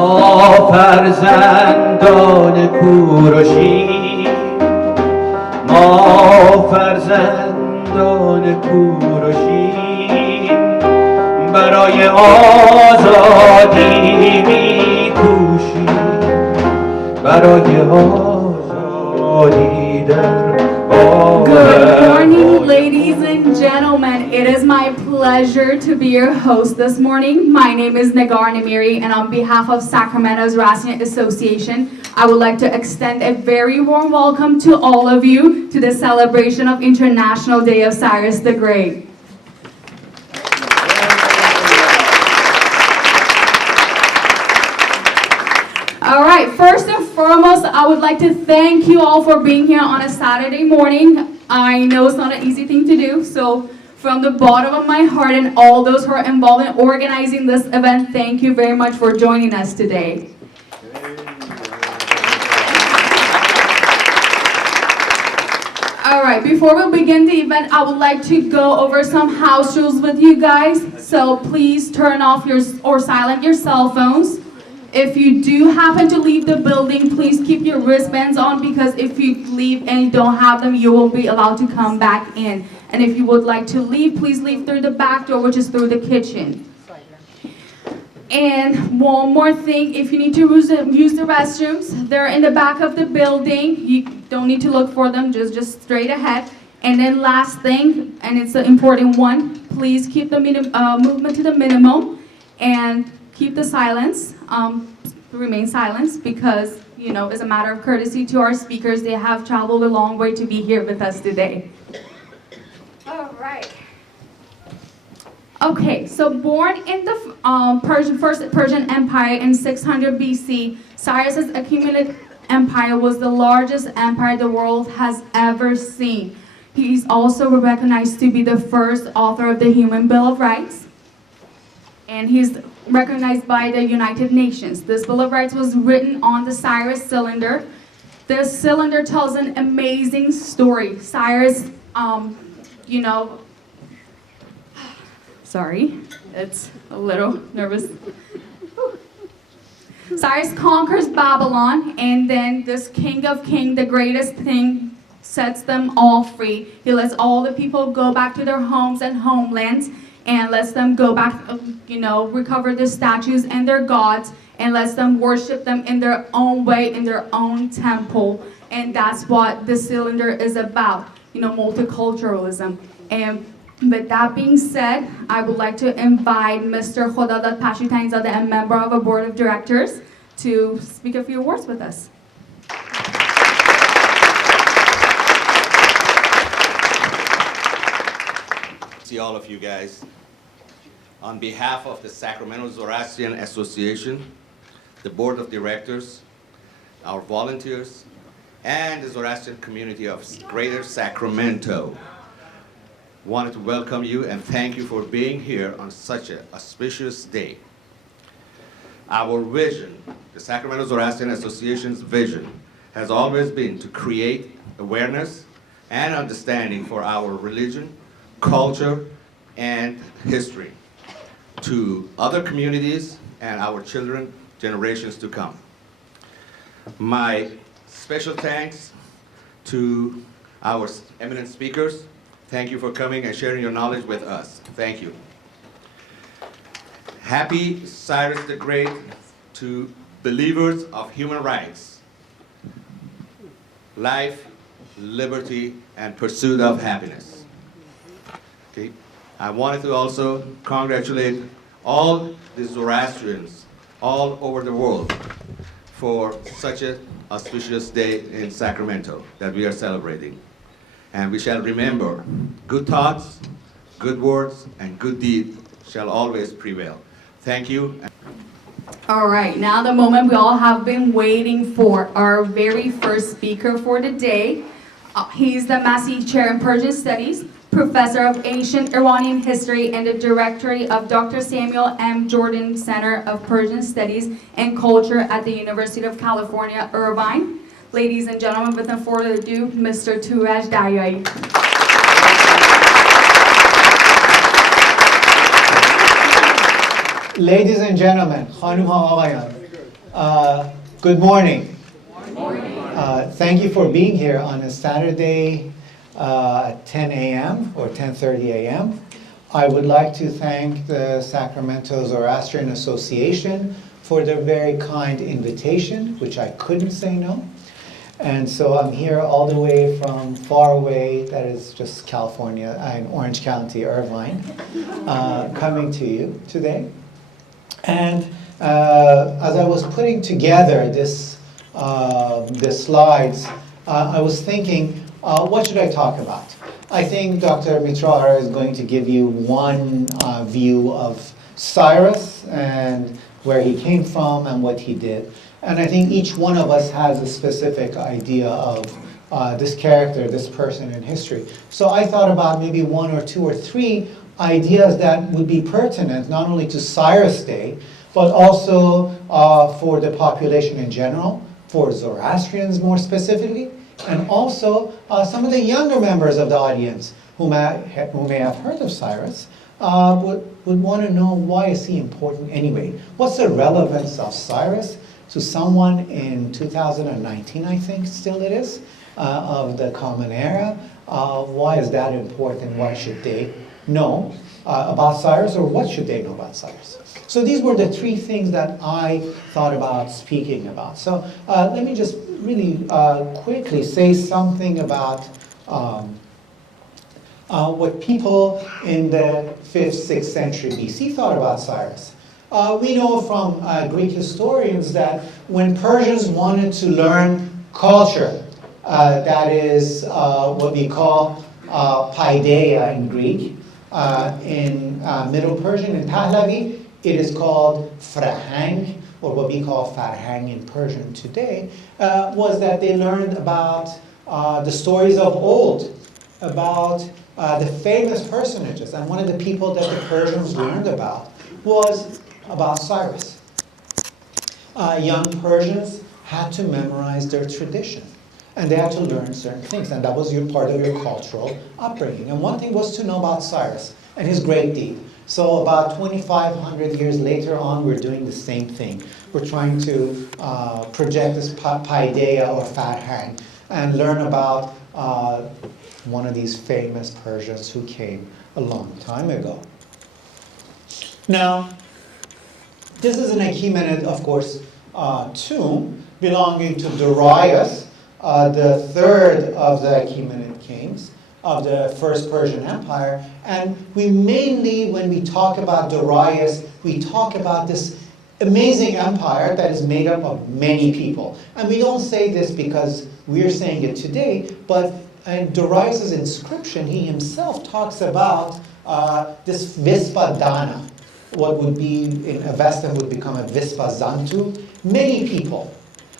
ما فرزندان کوروشیم، ما فرزندان کوروشیم، برای آزادی میکوشیم، برای آزادی در Good morning, ladies and gentlemen. It is my pleasure to be your host this morning. My name is Nagar Namiri, and on behalf of Sacramento's Zoroastrian Association, I would like to extend a very warm welcome to all of you to the celebration of International Day of Syrus the Great. All right, first and foremost, I would like to thank you all for being here on a Saturday morning. I know it's not an easy thing to do, so from the bottom of my heart and all those who are involved in organizing this event, thank you very much for joining us today. All right, before we begin the event, I would like to go over some house rules with you guys. So please turn off or silent your cell phones. If you do happen to leave the building, please keep your wristbands on, because if you leave and you don't have them, you won't be allowed to come back in. And if you would like to leave, please leave through the back door, which is through the kitchen. And one more thing, if you need to use the restrooms, they're in the back of the building. You don't need to look for them, just straight ahead. And then last thing, and it's an important one, please keep the movement to the minimum and keep the silence, remain silent, because, you know, as a matter of courtesy to our speakers, they have traveled a long way to be here with us today. All right. Okay, so born in the first Persian Empire in 600 BC, Cyrus's accumulated empire was the largest empire the world has ever seen. He's also recognized to be the first author of the Human Bill of Rights, and he's recognized by the United Nations. This Bill of Rights was written on the Cyrus cylinder. This cylinder tells an amazing story. Cyrus, you know, sorry, it's a little nervous. Cyrus conquers Babylon, and then this King of Kings, the greatest king, sets them all free. He lets all the people go back to their homes and homelands, and lets them go back, you know, recover their statues and their gods, and lets them worship them in their own way, in their own temple. And that's what the cylinder is about, you know, multiculturalism. And with that being said, I would like to invite Mr. Khodadat Pashutainzadeh, a member of a board of directors, to speak a few words with us. See all of you guys. On behalf of the Sacramento Zoroastrian Association, the board of directors, our volunteers, and the Zoroastrian community of Greater Sacramento, wanted to welcome you and thank you for being here on such an auspicious day. Our vision, the Sacramento Zoroastrian Association's vision, has always been to create awareness and understanding for our religion, culture, and history to other communities and our children, generations to come. My special thanks to our eminent speakers. Thank you for coming and sharing your knowledge with us. Thank you. Happy Cyrus the Great to believers of human rights, life, liberty, and pursuit of happiness. Okay. I wanted to also congratulate all the Zoroastrians all over the world for such an auspicious day in Sacramento that we are celebrating. And we shall remember, good thoughts, good words, and good deeds shall always prevail. Thank you. All right, now the moment we all have been waiting for, our very first speaker for the day. He's the Massey Chair in Persian Studies, Professor of Ancient Iranian History, and the Director of Dr. Samuel M. Jordan Center of Persian Studies and Culture at the University of California, Irvine. Ladies and gentlemen, without further ado, Mr. Turaj Daryai. Ladies and gentlemen, خانم ها آقایان, Good morning. Thank you for being here on a Saturday at 10 a.m. or 10:30 a.m. I would like to thank the Sacramento Zoroastrian Association for their very kind invitation, which I couldn't say no. And so I'm here all the way from far away, that is just California, in Orange County, Irvine, coming to you today. And as I was putting together the slides, I was thinking, what should I talk about? I think Dr. Mitra is going to give you one view of Cyrus and where he came from and what he did. And I think each one of us has a specific idea of this character, this person in history. So I thought about maybe one or two or three ideas that would be pertinent not only to Cyrus Day, but also for the population in general, for Zoroastrians more specifically, and also some of the younger members of the audience who may have heard of Cyrus would want to know, why is he important anyway? What's the relevance of Cyrus to someone in 2019, I think still it is, of the Common Era? Why is that important? Why should they know about Cyrus, or what should they know about Cyrus? So these were the three things that I thought about speaking about. So let me just really quickly say something about what people in the 5th, 6th century BC thought about Cyrus. We know from Greek historians that when Persians wanted to learn culture, that is what we call paideia in Greek, in Middle Persian, in Pahlavi, it is called frahang, or what we call farhang in Persian today, was that they learned about the stories of old, about the famous personages. And one of the people that the Persians learned about was about Cyrus. Young Persians had to memorize their tradition, and they had to learn certain things, and that was part of your cultural upbringing. And one thing was to know about Cyrus and his great deed. So about 2,500 years later on, we're doing the same thing. We're trying to project this paideia or farhang and learn about one of these famous Persians who came a long time ago. Now, this is an Achaemenid, of course, tomb belonging to Darius, the third of the Achaemenid kings of the First Persian Empire. And we mainly, when we talk about Darius, we talk about this amazing empire that is made up of many people. And we don't say this because we're saying it today, but in Darius' inscription, he himself talks about this Vispadana, what would be in Avesta would become a Vispazantu, many people,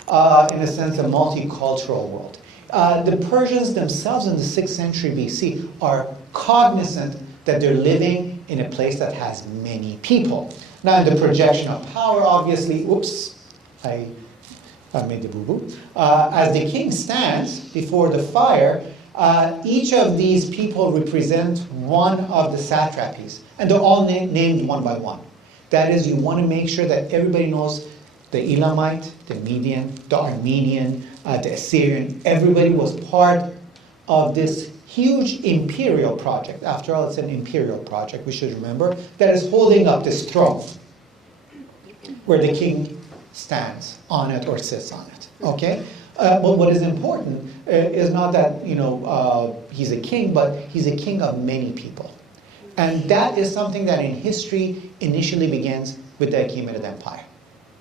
in a sense, a multicultural world. The Persians themselves in the 6th century BC are cognizant that they're living in a place that has many people. Now, in the projection of power, obviously, oops, I made the boo-boo. As the king stands before the fire, each of these people represent one of the satrapies, and they're all named one by one. That is, you want to make sure that everybody knows the Elamite, the Median, the Armenian, the Assyrian. Everybody was part of this huge imperial project. After all, it's an imperial project, we should remember, that is holding up this throne where the king stands on it or sits on it. Okay? But what is important is not that he's a king, but he's a king of many people. And that is something that in history initially begins with the Achaemenid Empire,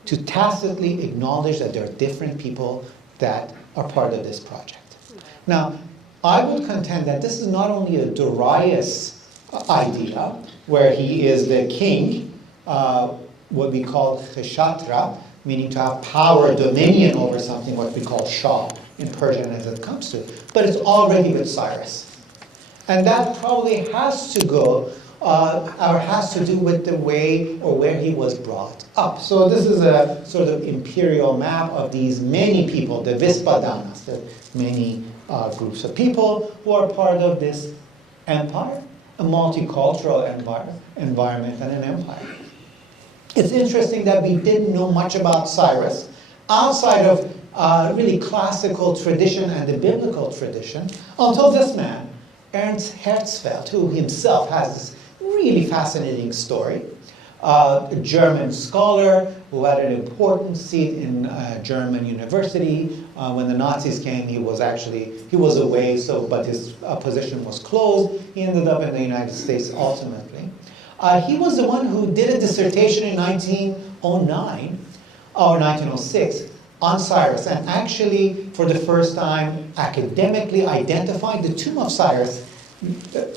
to tacitly acknowledge that there are different people that are part of this project. Now, I would contend that this is not only a Darius idea, where he is the king, what we call Kheshatra, meaning to have power, dominion over something, what we call Shah in Persian as it comes to, but it's already with Cyrus. And that probably has to go, or has to do with the way or where he was brought up. So this is a sort of imperial map of these many people, the Vispadanas, the many groups of people who are part of this empire, a multicultural environment and an empire. It's interesting that we didn't know much about Cyrus outside of really classical tradition and the biblical tradition until this man, Ernst Herzfeld, who himself has this really fascinating story. A German scholar who had an important seat in a German university. When the Nazis came, he was away, but his position was closed. He ended up in the United States ultimately. He was the one who did a dissertation in 1909 or 1906 on Cyrus, and actually, for the first time, academically identified the tomb of Cyrus,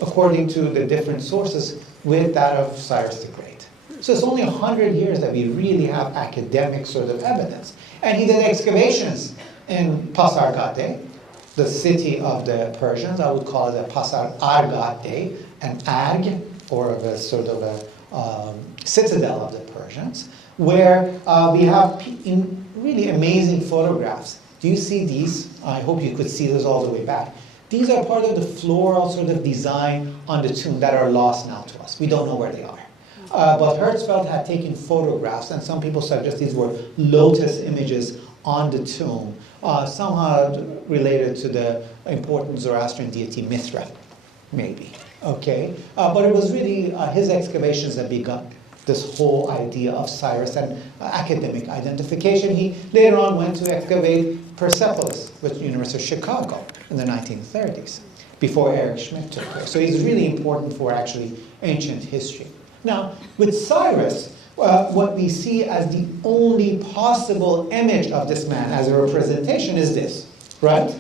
according to the different sources, with that of Syrus the Great. So it's only 100 years that we really have academic sort of evidence. And he did excavations in Pasargadae, the city of the Persians. I would call it a Pasargadae, an ag, or a sort of a citadel of the Persians, where we have really amazing photographs. Do you see these? I hope you could see this all the way back. These are part of the floral sort of design on the tomb that are lost now to us. We don't know where they are. But Herzfeld had taken photographs, and some people suggest these were lotus images on the tomb, somehow related to the important Zoroastrian deity Mithra, maybe. Okay, but it was really his excavations that began this whole idea of Cyrus and academic identification. He later on went to excavate Persepolis with the University of Chicago in the 1930s, before Eric Schmidt took place. So he's really important for actually ancient history. Now, with Cyrus, what we see as the only possible image of this man as a representation is this, right?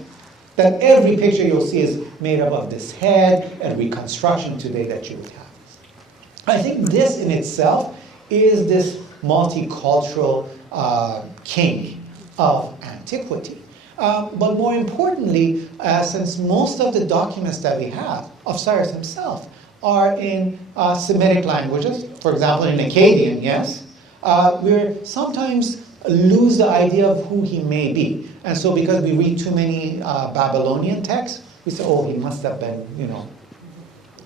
That every picture you'll see is made up of this head and reconstruction today that you would have. I think this in itself is this multicultural king of antiquity. But more importantly, since most of the documents that we have of Cyrus himself are in Semitic languages, for example in Akkadian, yes, we sometimes lose the idea of who he may be. And so because we read too many Babylonian texts, we say, oh, he must have been,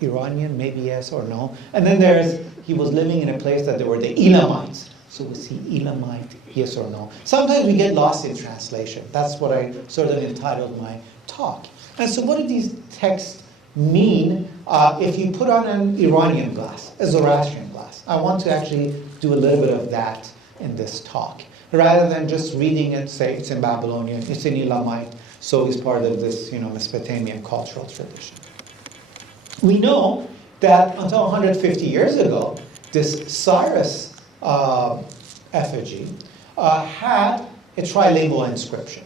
Iranian, maybe yes or no. And then he was living in a place that there were the Elamites. So was he Elamite, yes or no? Sometimes we get lost in translation. That's what I sort of entitled my talk. And so what do these texts mean if you put on an Iranian glass, a Zoroastrian glass? I want to actually do a little bit of that in this talk. Rather than just reading it, say it's in Babylonian, it's in Elamite, so it's part of this Mesopotamian cultural tradition. We know that until 150 years ago, this Cyrus effigy had a trilingual inscription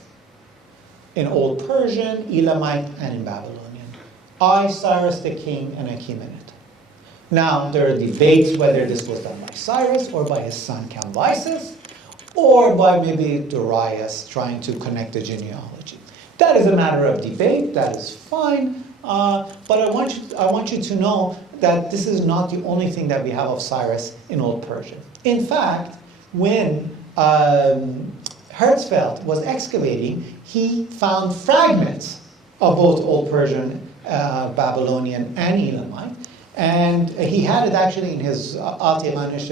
in Old Persian, Elamite, and in Babylonian. I, Cyrus the king, and Achaemenid. Now, there are debates whether this was done by Cyrus or by his son Cambyses, or by maybe Darius trying to connect the genealogy. That is a matter of debate, that is fine, but I want you to know that this is not the only thing that we have of Cyrus in Old Persian. In fact, when Herzfeld was excavating, he found fragments of both Old Persian, Babylonian, and Elamite, and he had it actually in his Altpersisch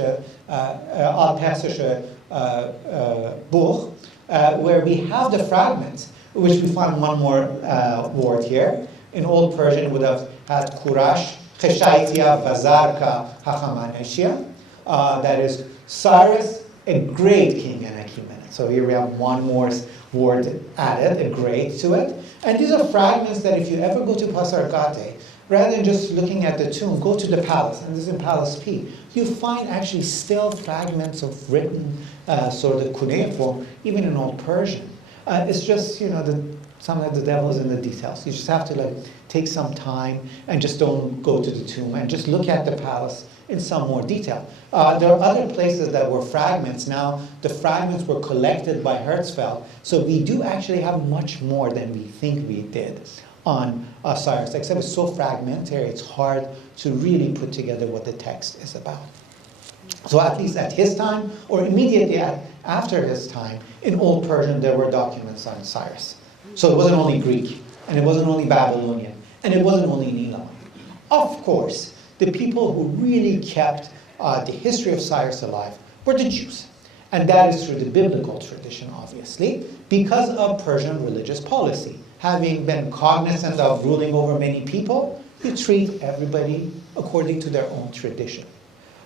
Buch, where we have the fragments, which we find one more word here. In Old Persian, it would have had Kurash, Cheshaitia, Vazarka, Hachamaneshia. That is Cyrus, a great king, and Achaemenid. So here we have one more word added, a great to it. And these are fragments that if you ever go to Pasargadae, rather than just looking at the tomb, go to the palace, and this is in Palace P. You find actually still fragments of written sort of cuneiform, even in Old Persian. It's just, sometimes the devil is in the details. You just have to take some time and just don't go to the tomb and just look at the palace in some more detail. There are other places that were fragments. Now, the fragments were collected by Herzfeld, so we do actually have much more than we think we did on Cyrus, except it's so fragmentary, it's hard to really put together what the text is about. So at least at his time, or immediately after his time, in Old Persian there were documents on Cyrus. So it wasn't only Greek, and it wasn't only Babylonian, and it wasn't only in Elam. Of course, the people who really kept the history of Cyrus alive were the Jews. And that is through the biblical tradition, obviously, because of Persian religious policy. Having been cognizant of ruling over many people, you treat everybody according to their own tradition.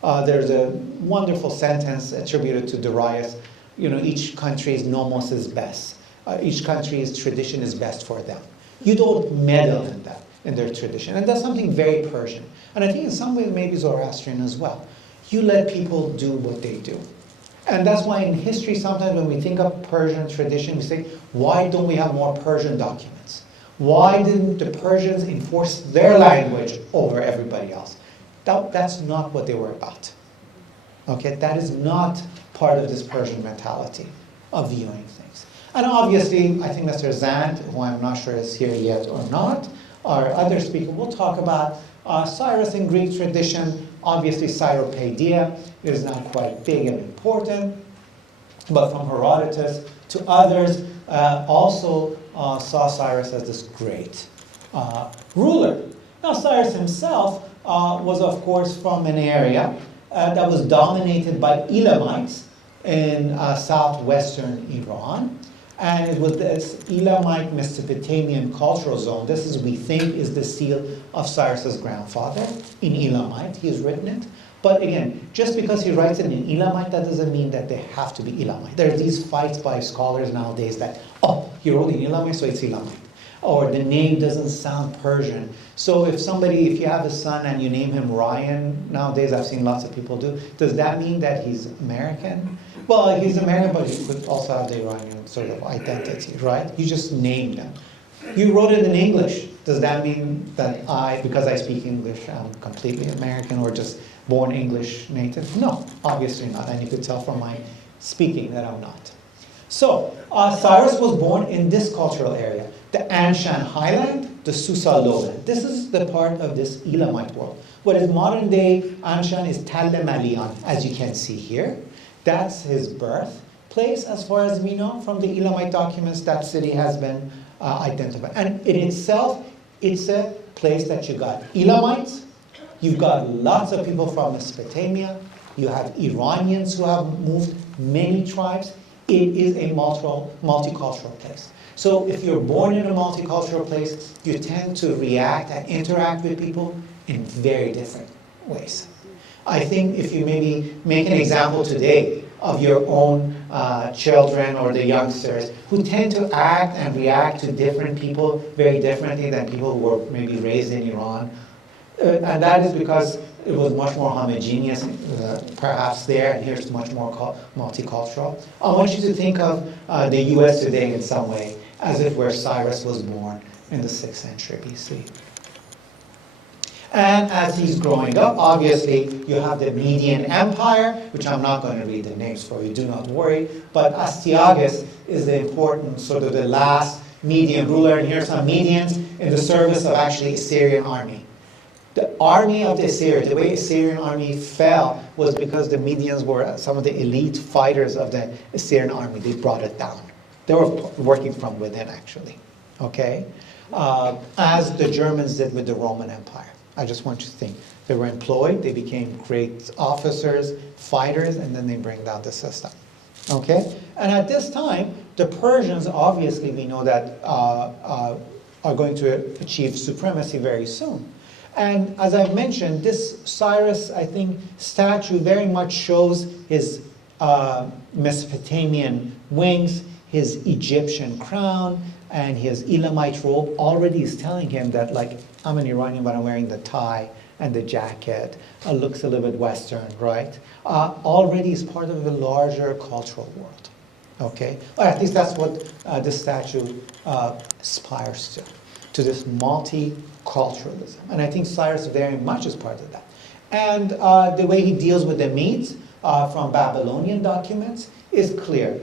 There's a wonderful sentence attributed to Darius, each country's nomos is best. Each country's tradition is best for them. You don't meddle in that, in their tradition. And that's something very Persian. And I think in some way maybe Zoroastrian as well. You let people do what they do. And that's why in history sometimes when we think of Persian tradition, we say, why don't we have more Persian documents? Why didn't the Persians enforce their language over everybody else? That's not what they were about. Okay, that is not part of this Persian mentality of viewing things. And obviously, I think Mr. Zant, who I'm not sure is here yet or not, or other speakers, will talk about Cyrus in Greek tradition. Obviously, Cyropaedia is not quite big and important, but from Herodotus to others also saw Cyrus as this great ruler. Now, Cyrus himself was, of course, from an area that was dominated by Elamites in southwestern Iran. And it was this Elamite Mesopotamian cultural zone. This is, we think, is the seal of Cyrus's grandfather in Elamite. He's written it. But again, just because he writes it in Elamite, that doesn't mean that they have to be Elamite. There are these fights by scholars nowadays that, he wrote in Elamite, so it's Elamite. Or the name doesn't sound Persian. So if you have a son and you name him Ryan, nowadays I've seen lots of people do, does that mean that he's American? Well, he's American, but he could also have the Iranian sort of identity, right? You just named him. You wrote it in English. Does that mean that because I speak English, I'm completely American or just born English native? No, obviously not. And you could tell from my speaking that I'm not. So, Cyrus was born in this cultural area. The Anshan highland, the Susa lowland. This is the part of this Elamite world. What is modern day Anshan is Talle Malian, as you can see here. That's his birthplace, as far as we know from the Elamite documents. That city has been identified. And in itself, it's a place that you got Elamites, you've got lots of people from Mesopotamia, you have Iranians who have moved, many tribes. It is a multicultural place. So if you're born in a multicultural place, you tend to react and interact with people in very different ways. I think if you maybe make an example today of your own children or the youngsters who tend to act and react to different people very differently than people who were maybe raised in Iran. And that is because it was much more homogeneous, perhaps there, and here's much more multicultural. I want you to think of the US today in some way as if where Cyrus was born in the 6th century BC. And as he's growing up, obviously, you have the Median Empire, which I'm not going to read the names for you, do not worry. But Astyages is the important, sort of the last Median ruler. And here's some Medians in the service of actually Assyrian army. The army of the Assyrians, the way Assyrian army fell was because the Medians were some of the elite fighters of the Assyrian army. They brought it down. They were working from within, actually. Okay? As the Germans did with the Roman Empire. I just want you to think. They were employed, they became great officers, fighters, and then they bring down the system. Okay? And at this time, the Persians, obviously, we know that are going to achieve supremacy very soon. And as I mentioned, this Cyrus, I think, statue very much shows his Mesopotamian wings, his Egyptian crown, and his Elamite robe already is telling him that, like, I'm an Iranian, but I'm wearing the tie and the jacket. Looks a little bit Western, right? Already is part of a larger cultural world, okay? Or at least that's what this statue aspires to this multiculturalism. And I think Cyrus very much is part of that. And the way he deals with the Medes from Babylonian documents is clear.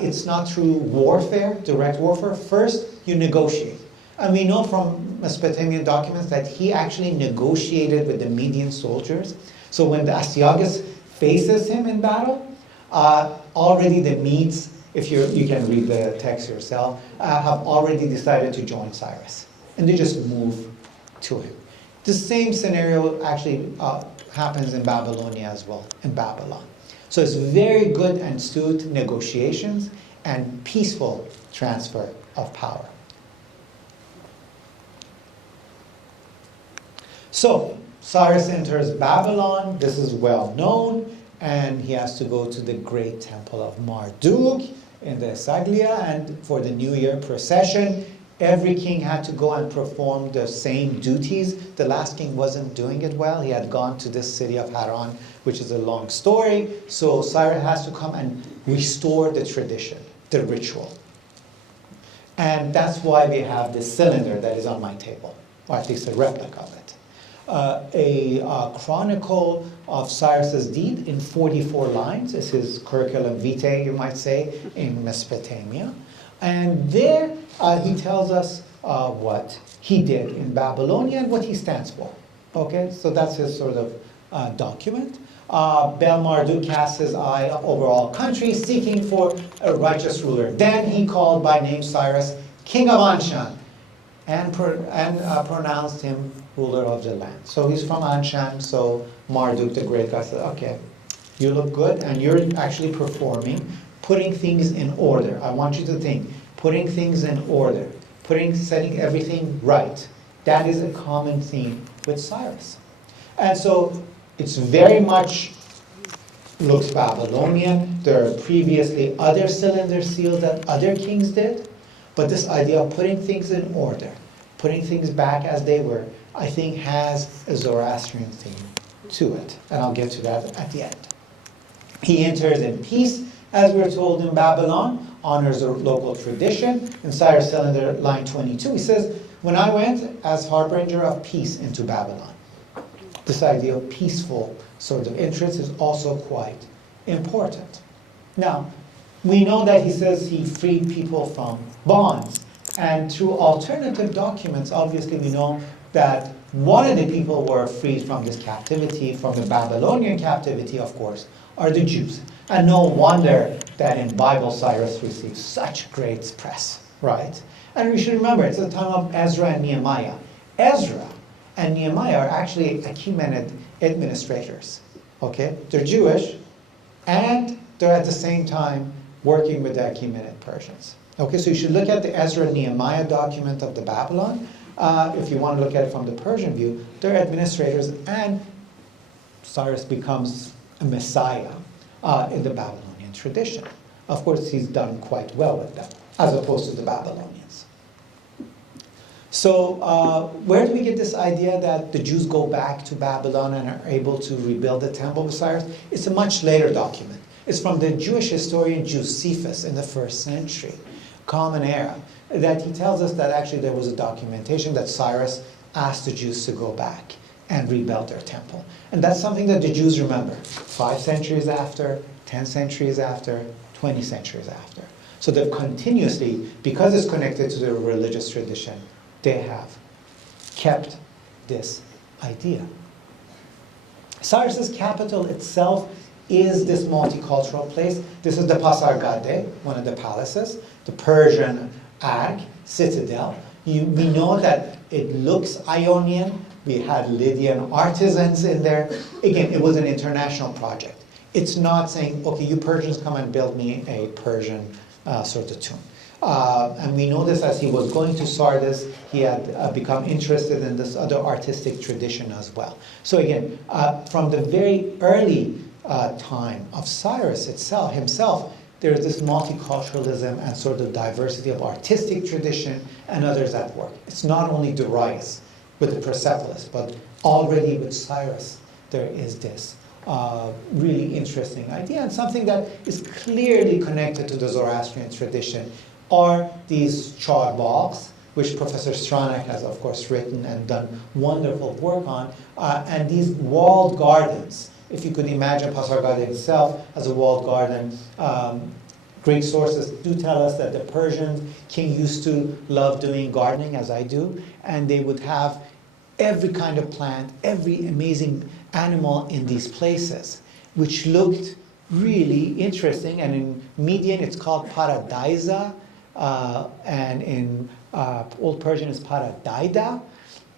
It's not through warfare, direct warfare. First, you negotiate. And we know from Mesopotamian documents that he actually negotiated with the Median soldiers. So when the Astyages faces him in battle, already the Medes, if you can read the text yourself, have already decided to join Cyrus. And they just move to him. The same scenario actually happens in Babylonia as well, in Babylon. So it's very good and astute negotiations and peaceful transfer of power. So Cyrus enters Babylon. This is well known, and he has to go to the great temple of Marduk in the Saglia, and for the New Year procession, every king had to go and perform the same duties. The last king wasn't doing it well. He had gone to this city of Haran, which is a long story. So Cyrus has to come and restore the tradition, the ritual. And that's why we have this cylinder that is on my table, or at least a replica of it. A chronicle of Cyrus's deed in 44 lines is his curriculum vitae, you might say, in Mesopotamia. And there he tells us what he did in Babylonia and what he stands for. Okay, so that's his sort of document. Bel Marduk cast his eye over all countries, seeking for a righteous ruler. Then he called by name Cyrus, king of Anshan, and pronounced him ruler of the land. So he's from Anshan, so Marduk the Great guy said, okay, you look good, and you're actually performing, putting things in order. I want you to think, putting things in order, setting everything right. That is a common theme with Cyrus. And so it's very much looks Babylonian. There are previously other cylinder seals that other kings did, but this idea of putting things in order, putting things back as they were, I think has a Zoroastrian theme to it. And I'll get to that at the end. He enters in peace, as we're told in Babylon, honors a local tradition. In Cyrus Cylinder, line 22, he says, when I went as harbinger of peace into Babylon. This idea of peaceful sort of interest is also quite important. Now, we know that he says he freed people from bonds. And through alternative documents, obviously we know that one of the people who were freed from this captivity, from the Babylonian captivity, of course, are the Jews. And no wonder that in Bible Cyrus received such great press, right? And we should remember, it's the time of Ezra and Nehemiah. Ezra and Nehemiah are actually Achaemenid administrators, okay? They're Jewish, and they're at the same time working with the Achaemenid Persians. Okay, so you should look at the Ezra and Nehemiah document of the Babylon. If you want to look at it from the Persian view, they're administrators, and Cyrus becomes a messiah in the Babylonian tradition. Of course, he's done quite well with them, as opposed to the Babylonians. So where do we get this idea that the Jews go back to Babylon and are able to rebuild the temple of Cyrus? It's a much later document. It's from the Jewish historian Josephus in the 1st century, Common Era, that he tells us that actually there was a documentation that Cyrus asked the Jews to go back and rebuild their temple. And that's something that the Jews remember 5 centuries after, 10 centuries after, 20 centuries after. So they've continuously, because it's connected to their religious tradition, they have kept this idea. Cyrus's capital itself is this multicultural place. This is the Pasargadae, one of the palaces, the Persian Ark, citadel. We know that it looks Ionian. We had Lydian artisans in there. Again, it was an international project. It's not saying, okay, you Persians come and build me a Persian sort of tomb. And we know this as he was going to Sardis, he had become interested in this other artistic tradition as well. So again, from the very early time of Cyrus himself, there's this multiculturalism and sort of diversity of artistic tradition and others at work. It's not only Darius with the Persepolis, but already with Cyrus, there is this really interesting idea, and something that is clearly connected to the Zoroastrian tradition are these char baghs, which Professor Stronach has, of course, written and done wonderful work on, and these walled gardens. If you could imagine Pasargadae itself as a walled garden, Greek sources do tell us that the Persian king used to love doing gardening, as I do, and they would have every kind of plant, every amazing animal in these places, which looked really interesting. And in Median, it's called Paradiza, and in Old Persian, it's Paradaida.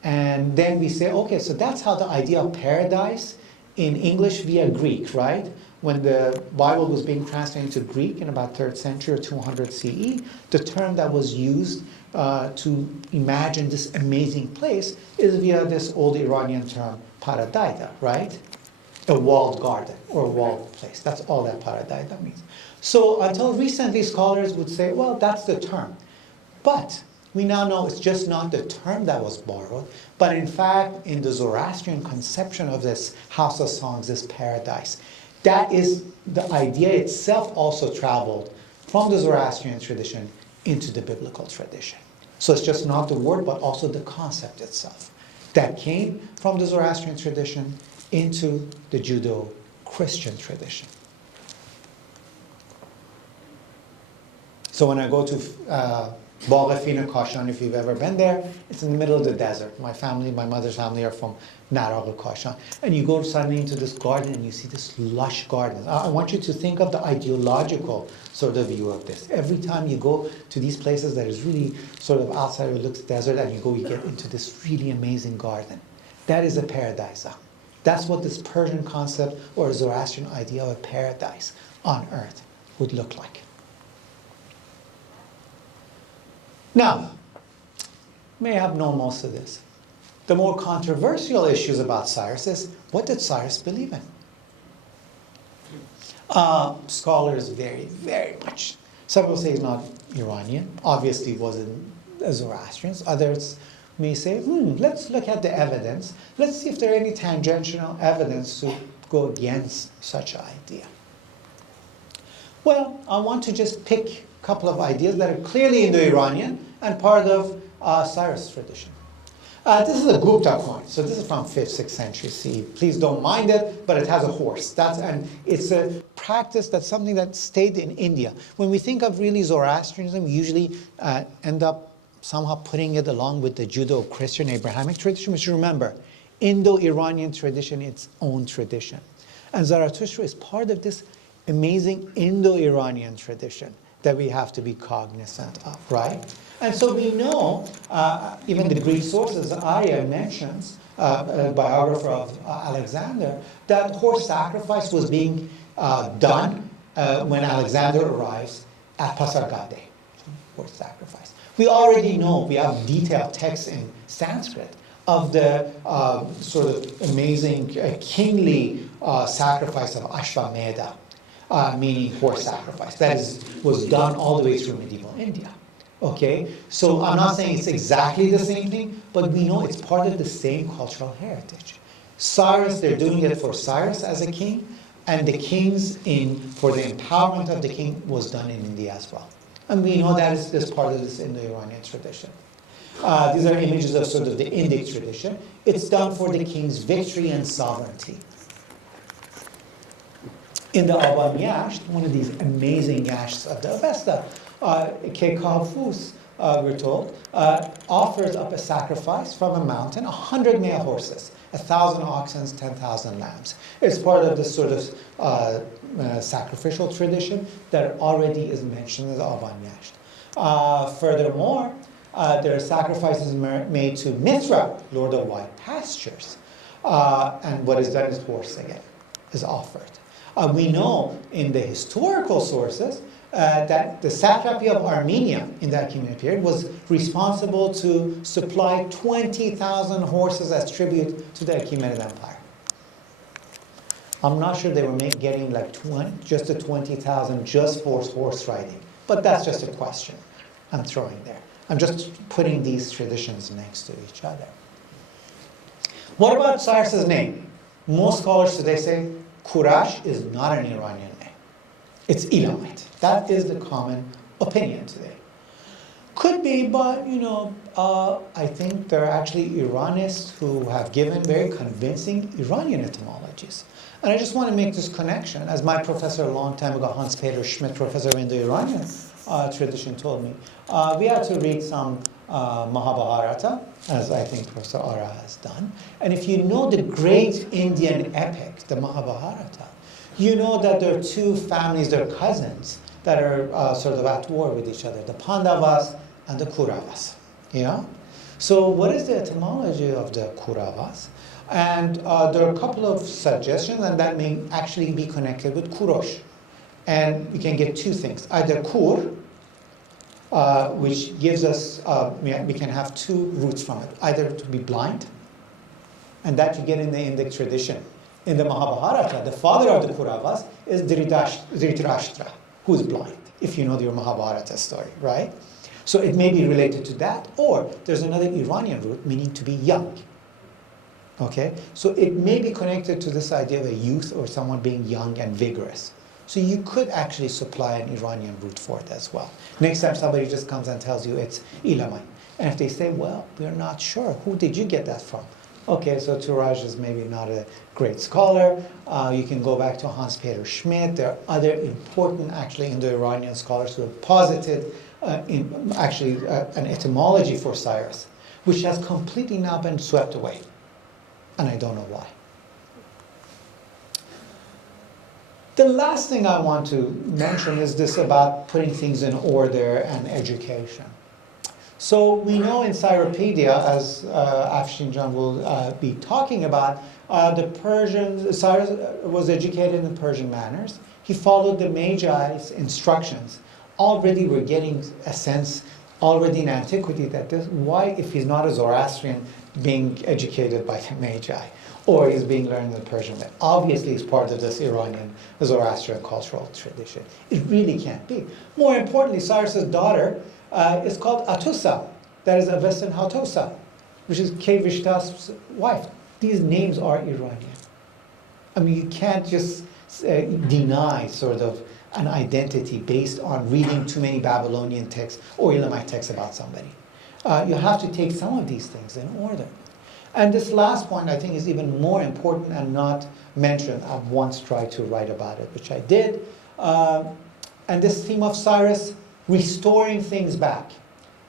And then we say, okay, so that's how the idea of paradise in English via Greek, right? When the Bible was being translated into Greek in about 3rd century or 200 CE, the term that was used to imagine this amazing place is via this old Iranian term, paradaida, right? A walled garden or a walled place. That's all that paradaida means. So until recently, scholars would say, well, that's the term. But we now know it's just not the term that was borrowed, but in fact, in the Zoroastrian conception of this house of songs, this paradise, that is the idea itself also traveled from the Zoroastrian tradition into the biblical tradition. So it's just not the word, but also the concept itself that came from the Zoroastrian tradition into the Judeo-Christian tradition. So when I go to Baghefin Kashan, if you've ever been there, it's in the middle of the desert. My family, my mother's family are from Naraq Kashan. And you go suddenly into this garden and you see this lush garden. I want you to think of the ideological sort of view of this. Every time you go to these places that is really sort of outside, it looks desert, and you get into this really amazing garden. That is a paradise. That's what this Persian concept or Zoroastrian idea of a paradise on earth would look like. Now, you may have known most of this. The more controversial issues about Cyrus is, what did Cyrus believe in? Scholars vary very much. Some people say he's not Iranian. Obviously, he wasn't a Zoroastrian. Others may say, let's look at the evidence. Let's see if there are any tangential evidence to go against such an idea. Well, I want to just pick a couple of ideas that are clearly Indo-Iranian and part of Cyrus tradition. This is a Gupta coin, so this is from 5th, 6th century CE. Please don't mind it, but it has a horse. And it's a practice, that's something that stayed in India. When we think of really Zoroastrianism, we usually end up somehow putting it along with the Judeo-Christian Abrahamic tradition, which remember, Indo-Iranian tradition, its own tradition. And Zarathustra is part of this amazing Indo-Iranian tradition that we have to be cognizant of, right? And so we know, even the Greek sources, Arya mentions, a biographer of Alexander, that horse sacrifice was being done when Alexander arrives at Pasargadae. Horse sacrifice. We already know, we have detailed texts in Sanskrit of the sort of amazing kingly sacrifice of Ashvamedha, meaning horse sacrifice. That was done all the way through medieval India. Okay, so I'm not saying it's exactly the same thing, but we know it's part of the same cultural heritage. Cyrus, they're doing it for Cyrus as a king, and the kings for the empowerment of the king was done in India as well. And we know that is this part of this Indo-Iranian tradition. These are images of sort of the Indic tradition. It's done for the king's victory and sovereignty. In the Aban Yasht, one of these amazing yashts of the Avesta, Kekavus, we're told, offers up a sacrifice from a mountain, 100 male horses, 1,000 oxen, 10,000 lambs. It's part of this sort of sacrificial tradition that already is mentioned in the Aban Yasht. Furthermore, there are sacrifices made to Mithra, Lord of White Pastures. And what is done is horse again, is offered. We know in the historical sources that the satrapy of Armenia in the Achaemenid period was responsible to supply 20,000 horses as tribute to the Achaemenid Empire. I'm not sure they were getting like just the 20,000 just for horse riding, but that's just a question I'm throwing there. I'm just putting these traditions next to each other. What about Cyrus's name? Most scholars today say Kurash is not an Iranian name. It's Elamite. That is the common opinion today. Could be, but I think there are actually Iranists who have given very convincing Iranian etymologies. And I just want to make this connection. As my professor a long time ago, Hans-Peter Schmidt, professor in the Iranian tradition, told me, we had to read some Mahabharata, as I think Professor Ara has done. And if you know the great Indian epic, the Mahabharata, you know that there are two families, they're cousins, that are sort of at war with each other, the Pandavas and the Kauravas. So what is the etymology of the Kauravas? And there are a couple of suggestions, and that may actually be connected with Kurosh. And we can get two things, either Kur, which gives us, we can have two roots from it, either to be blind, and that you get in the Indic tradition. In the Mahabharata, the father of the Kauravas is Dhritarashtra, who is blind, if you know your Mahabharata story, right? So it may be related to that, or there's another Iranian root meaning to be young. Okay? So it may be connected to this idea of a youth or someone being young and vigorous. So you could actually supply an Iranian root for it as well. Next time somebody just comes and tells you it's Ilamai. And if they say, well, we're not sure, who did you get that from? Okay, so Touraj is maybe not a great scholar. You can go back to Hans Peter Schmidt. There are other important, actually, Indo-Iranian scholars who have posited an etymology for Cyrus, which has completely now been swept away. And I don't know why. The last thing I want to mention is this about putting things in order and education. So we know in Cyropedia, as Afshinjan will be talking about, Cyrus was educated in Persian manners. He followed the Magi's instructions. Already we're getting a sense, already in antiquity, that why, if he's not a Zoroastrian, being educated by the Magi, or he's being learned in the Persian way. Obviously, it's part of this Iranian Zoroastrian cultural tradition. It really can't be. More importantly, Cyrus's daughter is called Atusa, that is Avestan Hatosa, which is Kevishta's wife. These names are Iranian. I mean, you can't just deny sort of an identity based on reading too many Babylonian texts or Elamite texts about somebody. You have to take some of these things in order. And this last point, I think, is even more important and not mentioned. I've once tried to write about it, which I did. And this theme of Cyrus restoring things back.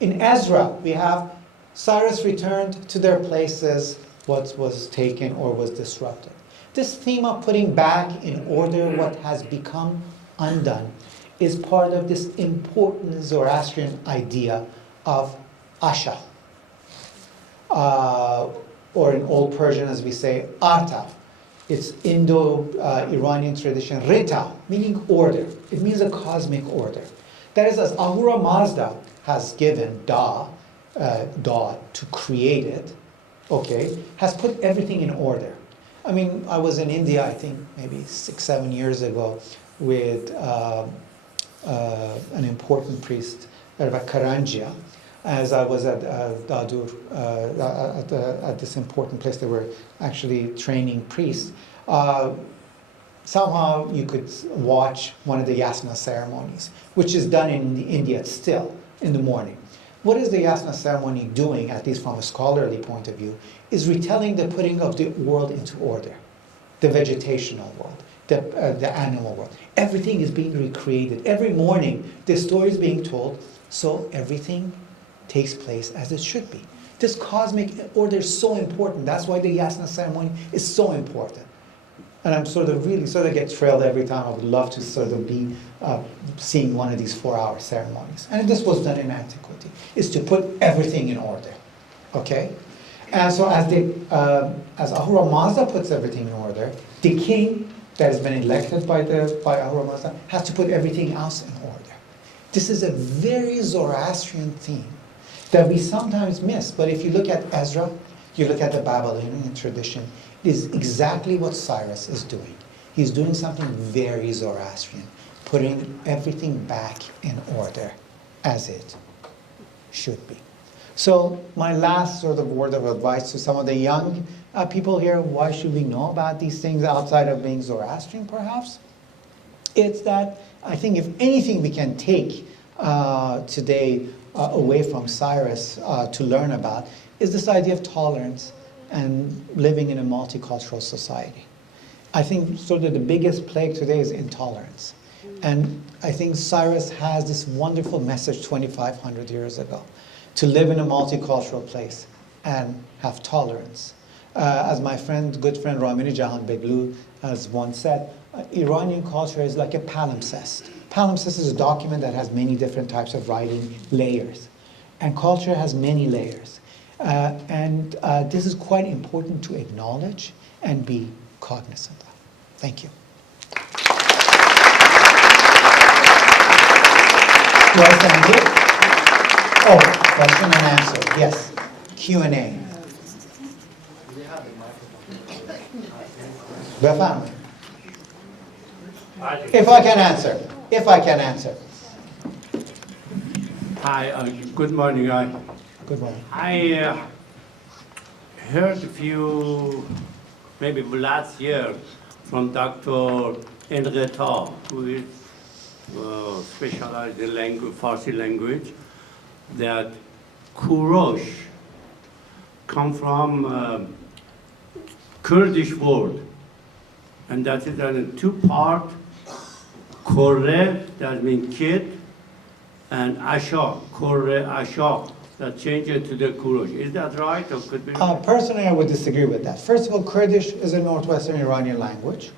In Ezra, we have Cyrus returned to their places what was taken or was disrupted. This theme of putting back in order what has become undone is part of this important Zoroastrian idea of Asha. Or in Old Persian, as we say, Arta. It's Indo-Iranian tradition, Rita, meaning order. It means a cosmic order. That is, as Ahura Mazda has given Da to create it, okay, has put everything in order. I mean, I was in India, I think maybe 6-7 years ago, with an important priest, Rabbi Karanjia, as I was at Dadur, at this important place. They were actually training priests. Somehow you could watch one of the yasna ceremonies, which is done in India still, in the morning. What is the yasna ceremony doing, at least from a scholarly point of view, is retelling the putting of the world into order, the vegetational world, the animal world. Everything is being recreated. Every morning, the story is being told, so everything takes place as it should be. This cosmic order is so important. That's why the yasna ceremony is so important. And I'm really get thrilled every time. I would love to sort of be seeing one of these 4-hour ceremonies. And this was done in antiquity, is to put everything in order, okay? And so as Ahura Mazda puts everything in order, the king that has been elected by Ahura Mazda has to put everything else in order. This is a very Zoroastrian theme that we sometimes miss. But if you look at Ezra, you look at the Babylonian tradition, it is exactly what Cyrus is doing. He's doing something very Zoroastrian, putting everything back in order as it should be. So my last sort of word of advice to some of the young people here, why should we know about these things outside of being Zoroastrian perhaps? It's that I think if anything we can take today away from Cyrus to learn about is this idea of tolerance and living in a multicultural society. I think sort of the biggest plague today is intolerance. And I think Cyrus has this wonderful message 2,500 years ago, to live in a multicultural place and have tolerance. As my good friend Ramini Jahanbeglu has once said, Iranian culture is like a palimpsest. Palimpsest is a document that has many different types of writing layers. And culture has many layers. And this is quite important to acknowledge and be cognizant of. Thank you. Well, thank you. Oh, question and answer. Yes. Q&A. بفهم. If I can answer. Hi, good morning. Good morning. I heard a few, maybe last year, from Dr. Enreta, who is specialized in language, Farsi language, that Kurosh come from Kurdish word, and that is in a two-part, Kore, that means kid, and Ashok, Kore Ashok, that changed it to the Kurosh. Is that right, or could be? Personally, I would disagree with that. First of all, Kurdish is a northwestern Iranian language.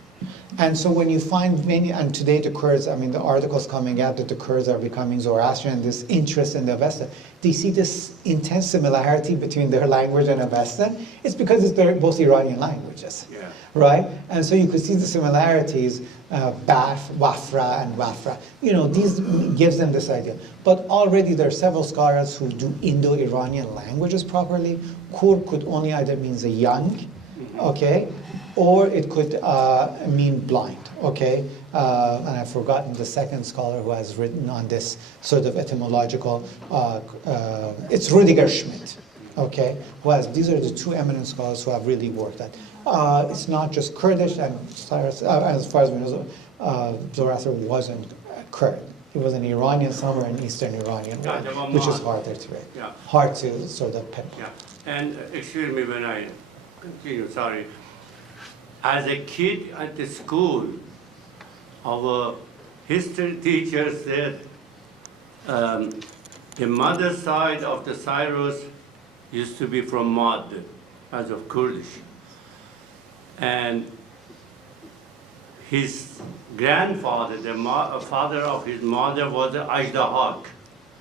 And so when you find many, and today the Kurds, I mean, the articles coming out that the Kurds are becoming Zoroastrian, this interest in the Avesta, do you see this intense similarity between their language and Avesta? It's because they're both Iranian languages, Yeah. right? And so you could see the similarities, Baf, Wafra, and Wafra. You know, these gives them this idea. But already there are several scholars who do Indo-Iranian languages properly. Kur could only either mean the young, okay, or it could mean blind, okay? And I've forgotten the second scholar who has written on this sort of etymological, it's Rudiger Schmidt, okay? These are the two eminent scholars who have really worked at. It's not just Kurdish, and Cyrus, as far as we know, Zoroaster wasn't Kurd. He was an Iranian, somewhere in Eastern Iranian, which is harder to read. Yeah. Hard to sort of pinpoint. Yeah. And excuse me when I continue, sorry. As a kid at the school, our history teacher said the mother side of the Syrus used to be from Mad, as of Kurdish. And his grandfather, the father of his mother, was an Ajdahak.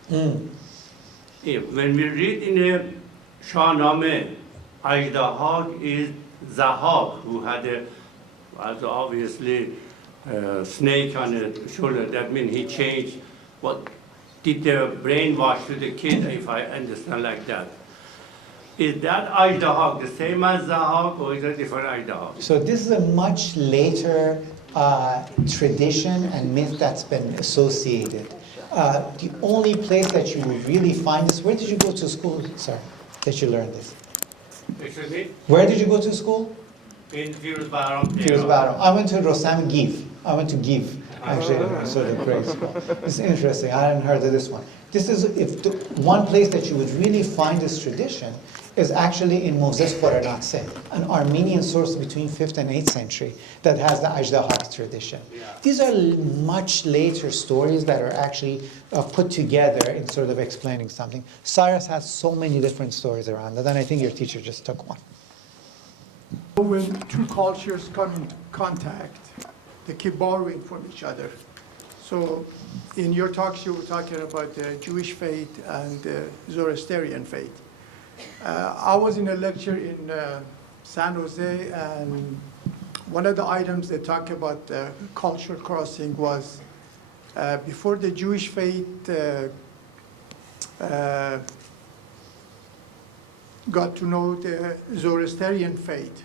When we read in a Shahnameh, Ajdahak is Zahak, who had obviously snake on his shoulder. That means he changed what did the brainwash to the kid, if I understand like that. Is that Ajdahak the same as Zahak, or is it a different Ajdahak? So this is a much later tradition and myth that's been associated. The only place that you would really find this, where did you go to school, sir, that you learned this? Excuse me? Where did you go to school? In Syrus Baram. I went to Rosam Giv. I went to Giv, actually, sort of great school. It's interesting. I hadn't heard of this one. This is one place that you would really find this tradition is actually in Moses Khoranatse, an Armenian source between 5th and 8th century that has the Ajdahak tradition. Yeah. These are much later stories that are actually put together in sort of explaining something. Cyrus has so many different stories around that, and I think your teacher just took one. When two cultures come in contact, they keep borrowing from each other. So in your talks, you were talking about the Jewish faith and the Zoroastrian faith. I was in a lecture in San Jose, and one of the items they talk about cultural crossing was before the Jewish faith got to know the Zoroastrian faith.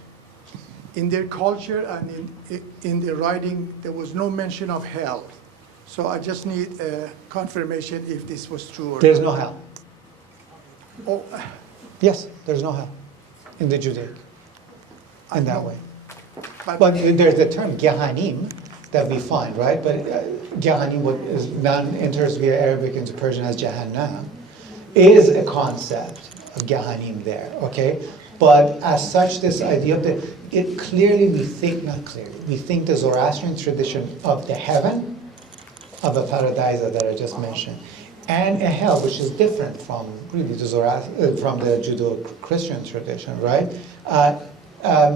In their culture and in their writing, there was no mention of hell. So I just need a confirmation if this was true or There's no hell. Oh, Yes, there's no hell in the Judaic in that way. but There's the term Gehanim that we find, right? But Gehanim, what is enters via Arabic into Persian as Jahannam, is a concept of Gehanim there, okay? But as such, this idea of it clearly, we think the Zoroastrian tradition of the heaven, of a paradise that I just mentioned, and a hell, which is different from really from the Judeo-Christian tradition, right?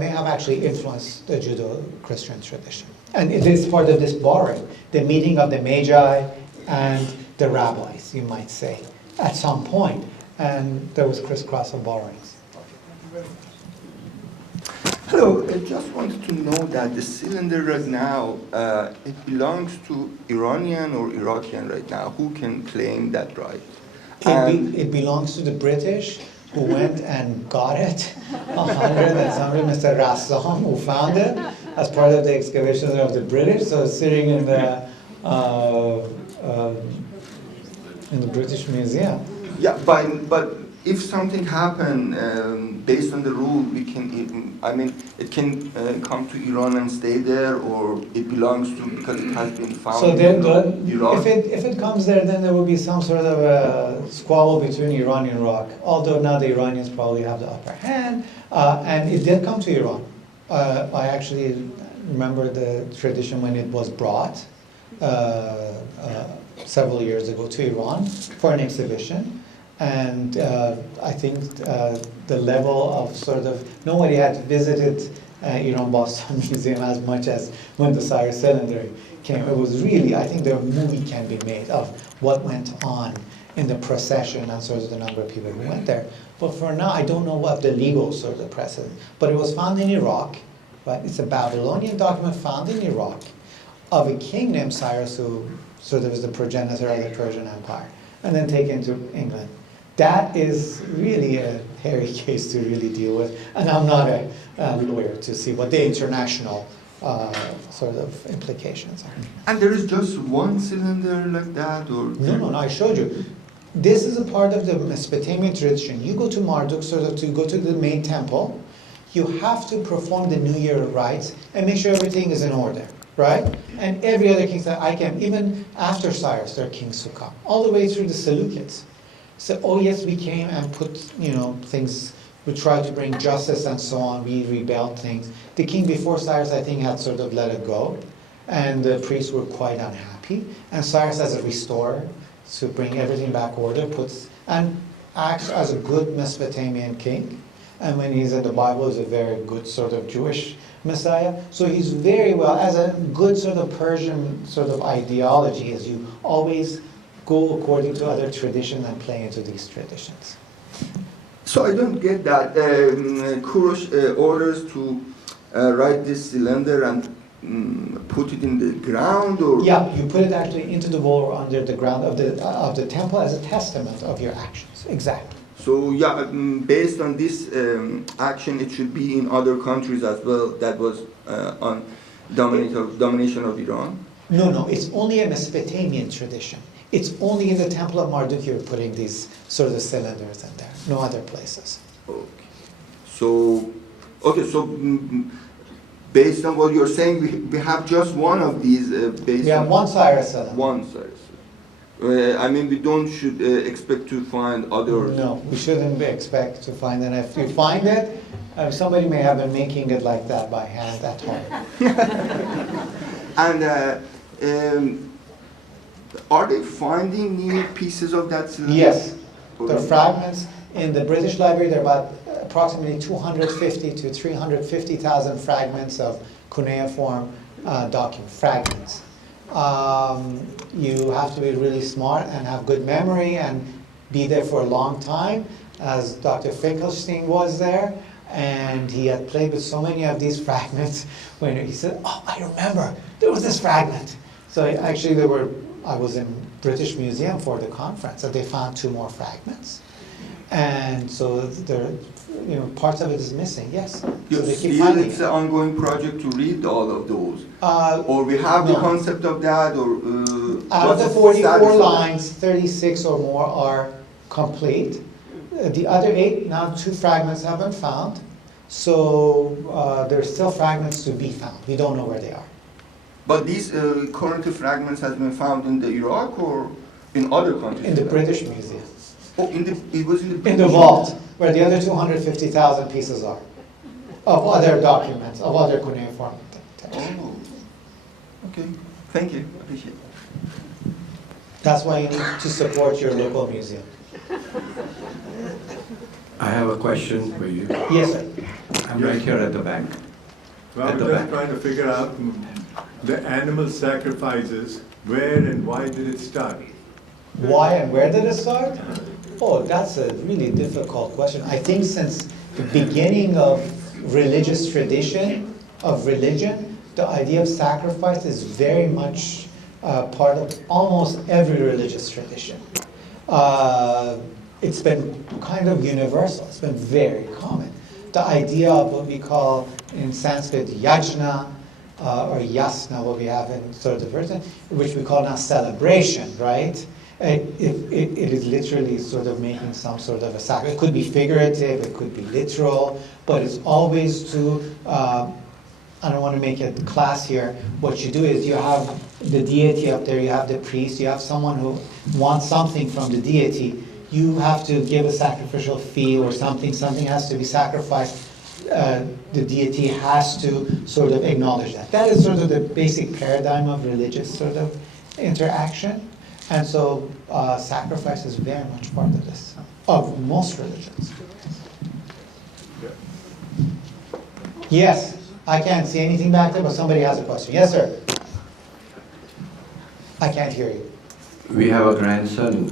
May have actually influenced the Judeo-Christian tradition. And it is part of this borrowing, the meeting of the Magi and the rabbis, you might say, at some point. and there was crisscross of borrowings. Hello, I just wanted to know that the cylinder right now, it belongs to Iranian or Iraqian right now. Who can claim that right? It belongs to the British, who went and got it, 100 and something, Mr. Rassam, who found it as part of the excavations of the British. So it's sitting in the British Museum. Yeah, but if something happened based on the rule, we can. I mean, it can come to Iran and stay there, or it belongs to because it has been found. So then, Iran. if it comes there, then there will be some sort of a squabble between Iran and Iraq. Although now the Iranians probably have the upper hand, and it did come to Iran. I actually remember the tradition when it was brought several years ago to Iran for an exhibition. And I think the level of sort of, nobody had visited Iran Boston Museum as much as when the Syrus cylinder came. It was really, I think the movie can be made of what went on in the procession and sort of the number of people who went there. But for now, I don't know what the legal sort of precedent. But it was found in Iraq, right? It's a Babylonian document found in Iraq of a king named Cyrus who sort of is the progenitor of the Persian Empire, and then taken to England. That is really a hairy case to really deal with, and I'm not a lawyer to see what the international sort of implications are. And there is just one cylinder like that, or No, I showed you. This is a part of the Mesopotamian tradition. You go to Marduk, sort of to go to the main temple, you have to perform the New Year rites and make sure everything is in order, right? And every other king that I can, even after Cyrus, there are kings who come, all the way through the Seleucids. So, oh yes, we came and put, things, we tried to bring justice and so on, we rebelled things. The king before Cyrus, I think, had sort of let it go, and the priests were quite unhappy. And Cyrus, as a restorer, to bring everything back order, and acts as a good Mesopotamian king. And when he's in the Bible, he's a very good sort of Jewish Messiah. So he's very well, as a good sort of Persian sort of ideology, as you always go according to other traditions and play into these traditions. So I don't get that. Kurosh orders to write this cylinder and put it in the ground, or Yeah, you put it actually into the wall or under the ground of the temple as a testament of your actions. Exactly. So yeah, based on this action, it should be in other countries as well. That was on domination of Iran. No, it's only a Mesopotamian tradition. It's only in the Temple of Marduk you're putting these sort of cylinders in there, no other places. Okay. So based on what you're saying, we have just one of these. Based We have on one Cyrus cylinder. one size. I mean, we don't should expect to find others. No, we shouldn't expect to find it. If you find it, somebody may have been making it like that by hand at home. And are they finding new pieces of that cylinder? Yes, the fragments in the British Library, there are about approximately 250 to 350,000 fragments of cuneiform document fragments. You have to be really smart and have good memory and be there for a long time, as Dr. Finkelstein was there, and he had played with so many of these fragments when he said, "Oh, I remember, there was this fragment." So actually I was in British Museum for the conference, and they found 2 more fragments. And so there, parts of it is missing, yes. So they keep finding It's it. an ongoing project to read all of those. Uh, Or we have the no. concept of that, or Out of what's the the 44 status of that? lines, 36 or more are complete. The other 8, now 2 fragments have been found. So there's still fragments to be found. We don't know where they are. But these current fragments has been found in the Iraq or in other countries? In the British Museum. Oh, it was in the In the vault, where the other 250,000 pieces are, of other documents, of other cuneiform texts. Oh, okay. Thank you. Appreciate it. That's why you need to support your local museum. I have a question for you. Yes, sir. I'm right here at the back. Well, At the we're just back. trying to figure out the animal sacrifices, where and why did it start? Why and where did it start? Oh, that's a really difficult question. I think since the beginning of religious tradition, of religion, the idea of sacrifice is very much part of almost every religious tradition. It's been kind of universal. It's been very common. The idea of what we call in Sanskrit yajna, or yasna, what we have in sort of the version, which we call now celebration, right? It is literally sort of making some sort of a sacrifice. It could be figurative, it could be literal, but it's always to, I don't want to make it class here. What you do is you have the deity up there, you have the priest, you have someone who wants something from the deity. You have to give a sacrificial fee or something has to be sacrificed. The deity has to sort of acknowledge that. That is sort of the basic paradigm of religious sort of interaction. And so sacrifice is very much part of this, of most religions. Yes, I can't see anything back there, but somebody has a question. Yes, sir. I can't hear you. We have a grandson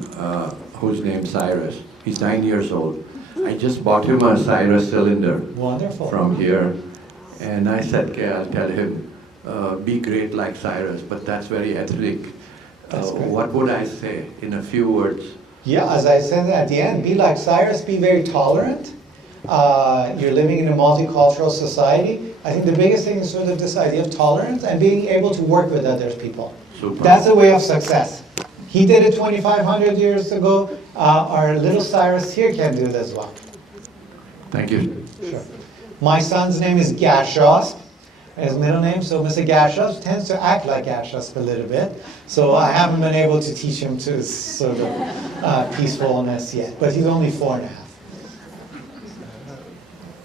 who's named Cyrus. He's 9 years old. I just bought him a Syrus cylinder. Wonderful. From here. And I said, okay, I'll tell him, be great like Cyrus, but that's very ethnic. That's great. What would I say in a few words? Yeah, as I said at the end, be like Cyrus, be very tolerant. You're living in a multicultural society. I think the biggest thing is sort of this idea of tolerance and being able to work with other people. Super. That's a way of success. He did it 2,500 years ago. Our little Cyrus here can do it as well. Thank you. Sure. My son's name is Gashasp, his middle name. So Mr. Gashasp tends to act like Gashasp a little bit. So I haven't been able to teach him to sort of peacefulness yet. But he's only 4.5.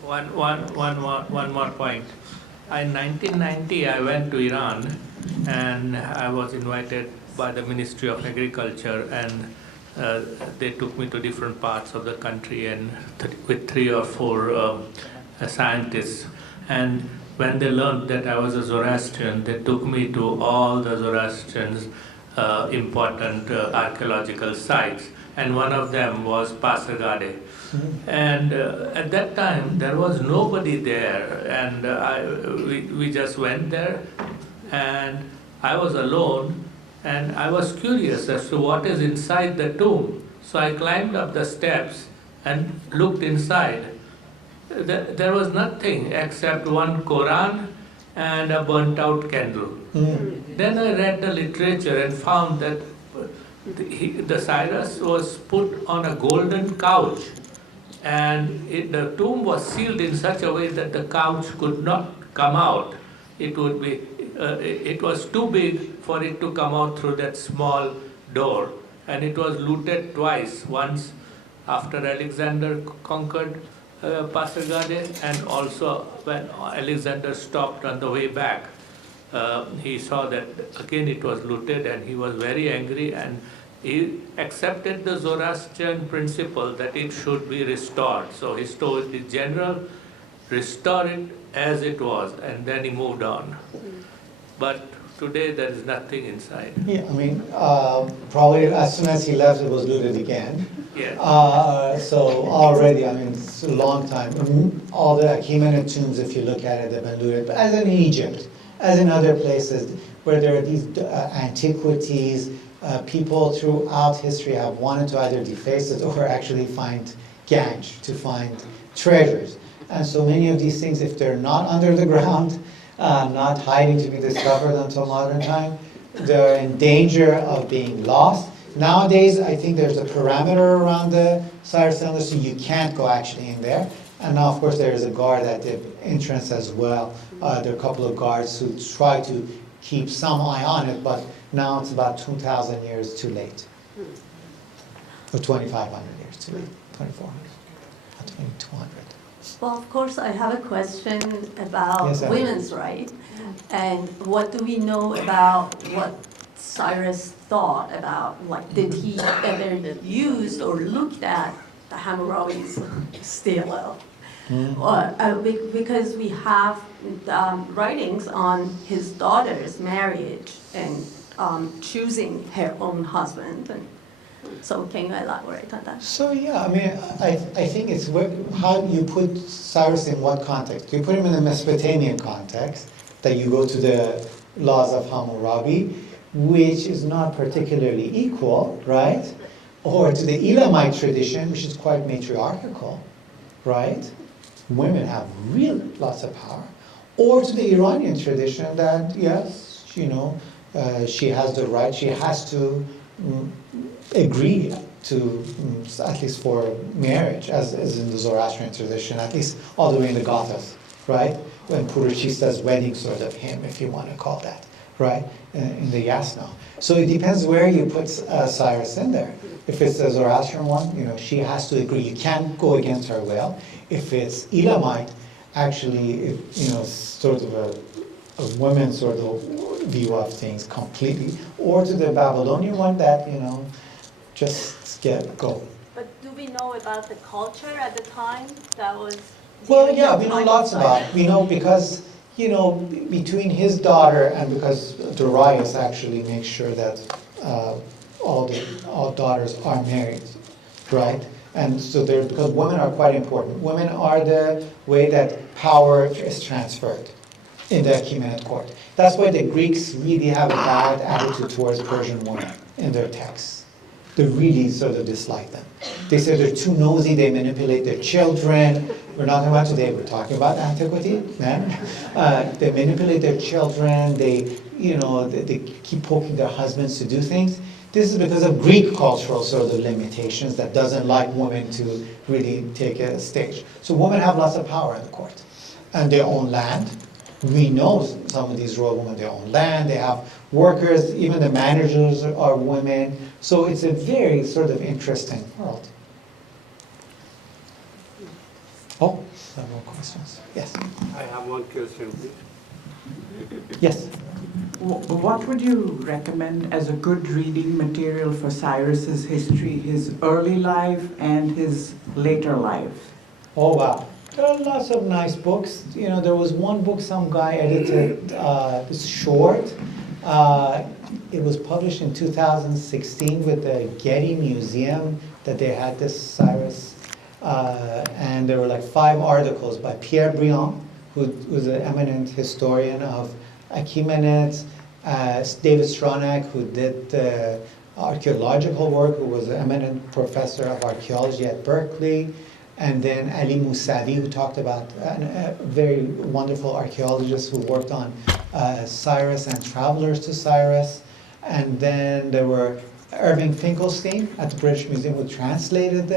One more point. In 1990, I went to Iran, and I was invited by the Ministry of Agriculture, and they took me to different parts of the country, and with 3 or 4 scientists. And when they learned that I was a Zoroastrian, they took me to all the Zoroastrians' important archaeological sites, and one of them was Pasargade. And at that time, there was nobody there, and we just went there, and I was alone, and I was curious as to what is inside the tomb. So I climbed up the steps and looked inside. There was nothing except one Quran and a burnt out candle. Then I read the literature and found that the Cyrus was put on a golden couch, and the tomb was sealed in such a way that the couch could not come out. It was too big for it to come out through that small door, and it was looted twice. Once after Alexander conquered Pasargade, and also when Alexander stopped on the way back. He saw that again it was looted, and he was very angry, and he accepted the Zoroastrian principle that it should be restored. So he told the general, restore it as it was, and then he moved on. But today there is nothing inside. Yeah, I mean, probably as soon as he left, it was looted again. Yeah. So already, I mean, it's a long time. All the Achaemenid tombs, if you look at it, they've been looted. But as in Egypt, as in other places where there are these antiquities, people throughout history have wanted to either deface it or actually find ganj, to find treasures. And so many of these things, if they're not under the ground, not hiding to be discovered until modern time, they're in danger of being lost. Nowadays, I think there's a parameter around the Cyrus cylinder, so you can't go actually in there. And now, of course, there is a guard at the entrance as well. There are a couple of guards who try to keep some eye on it, but now it's about 2,000 years too late. Or 2,500 years too late, 2,400, not 2,200. Well, of course, I have a question about Yes, women's rights. And what do we know about what Cyrus thought about, like, did he ever use or looked at the Hammurabi's stele? Because we have writings on his daughter's marriage and choosing her own husband. So can you elaborate on that? So yeah, I mean, I think it's how you put Cyrus in what context. You put him in the Mesopotamian context, that you go to the laws of Hammurabi, which is not particularly equal, right? Or to the Elamite tradition, which is quite matriarchal, right? Women have really lots of power. Or to the Iranian tradition that, yes, you know, she has the right, she has to agree to, at least for marriage, as in the Zoroastrian tradition, at least all the way in the Gathas, right? When Purushista's wedding sort of hymn, if you want to call that, right? In the Yasna. So it depends where you put Cyrus in there. If it's the Zoroastrian one, you know, she has to agree. You can't go against her will. If it's Elamite, actually, you know, sort of a women's sort of view of things completely. Or to the Babylonian one that, you know, just go. But do we know about the culture at the time that was? Well, yeah, we know lots about it. We know because, you know, between his daughter and because Darius actually makes sure that all daughters are married, right? And so because women are quite important. Women are the way that power is transferred in the Achaemenid court. That's why the Greeks really have a bad attitude towards Persian women in their texts. They really sort of dislike them. They say they're too nosy, they manipulate their children. We're not talking about today, we're talking about antiquity, man. They manipulate their children, they keep poking their husbands to do things. This is because of Greek cultural sort of limitations that doesn't like women to really take a stage. So women have lots of power in the court. And they own land. We know some of these royal women, they own land, they have workers, even the managers are women. So it's a very sort of interesting world. Oh, some more questions. Yes. I have one question, please. Yes. What would you recommend as a good reading material for Cyrus's history, his early life and his later life? Oh, wow. There are lots of nice books. You know, there was one book some guy edited, it's short. It was published in 2016 with the Getty Museum that they had this Cyrus. And there were like 5 articles by Pierre Briand, who was an eminent historian of Achaemenids, David Stronach, who did archaeological work, who was an eminent professor of archaeology at Berkeley, and then Ali Musavi, who talked about a very wonderful archaeologist who worked on Cyrus and travelers to Cyrus. And then there were Irving Finkelstein at the British Museum, who translated